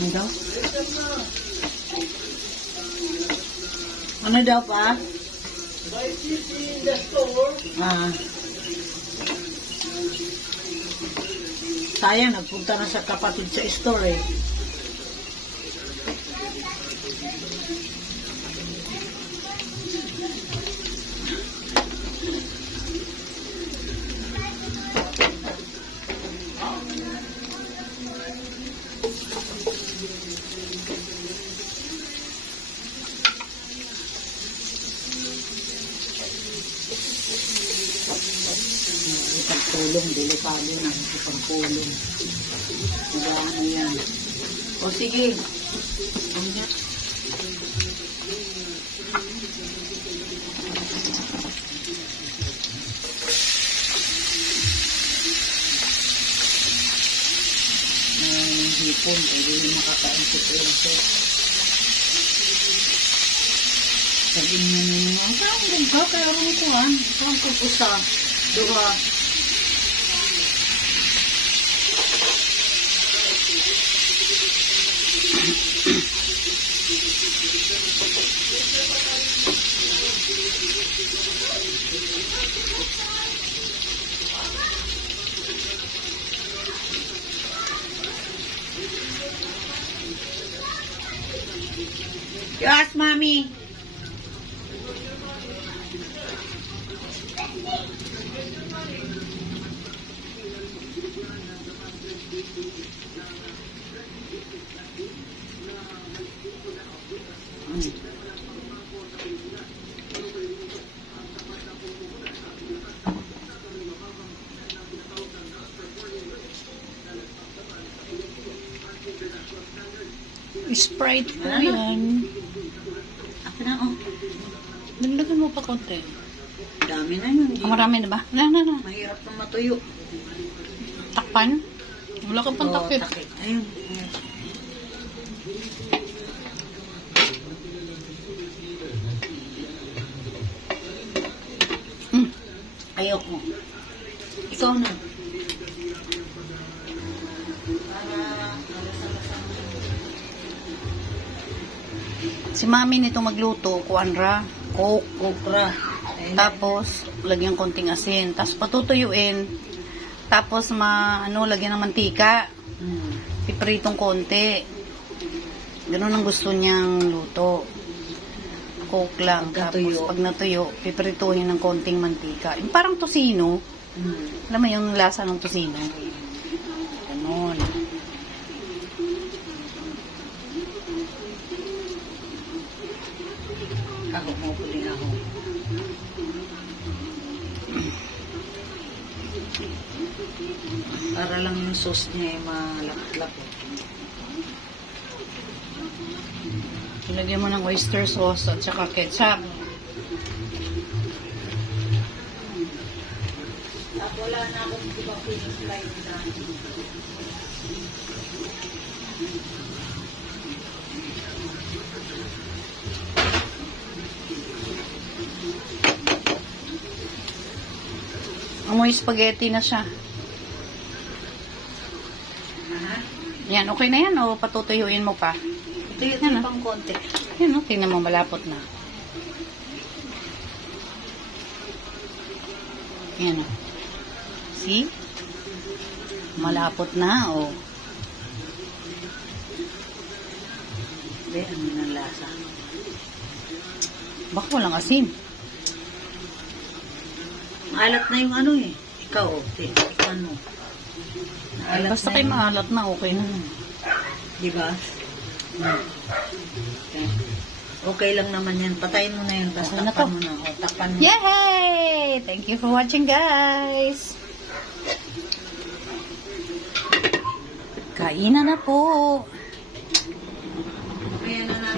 Ano daw? Ano daw pa? Ah. Sayang, nagpunta na sa kapatid sa store eh. Ipagpulong, delikado na. Ipagpulong. Magaan yan. O sige. May hipon, hindi makakain si Elsa. Sabi niya niya, parang din ha, kaya rin ko ha, parang kupusa, duha. You ask mommy. Sprite po Ano? yan. Dagdagan mo pa konti. Dami na yun. Ah, marami na ba? Wala na na. Mahirap na matuyo. Takpan? Wala ka pang takip. takip. Ayun. ayun. Hmm. Ayoko. Ikaw na. Si mami nito magluto, kuanra, coke. Ayun. tapos lagyan konting asin, tapos patutuyuin, tapos ma, ano, lagyan ng mantika, Hmm. pipritong konti. Ganun ang gusto niyang luto. Coke lang. Tapos pag natuyo, piprituhin ng konting mantika. Yung parang tosino. Hmm. Alam mo yung lasa ng tosino? Ganon. Ako mo po din ako. Para lang yung sauce niya ay malapot-lapot. Ilagyan mo ng oyster sauce at saka ketchup. Wala na akong iba piniply na. Amoy spaghetti na siya. Yan, okay na yan o patutuyuin mo pa. Yan, ah. pang konti. Yan o, tingnan mo malapot na. Yan o. See? Malapot na o. Hindi, ano ng lasa. Baka walang asin. Maalat na yung ano eh. Ikaw, oh. Ti- Ikaw ano. Maalat Basta na kay yung- maalat na, okay na. Di ba? Hmm. Okay. okay lang naman yan. Patayin mo na yun. Tapos Okay na takpan mo na. O, takpan mo. Yay! Thank you for watching, guys! Kainan na po! Kaya na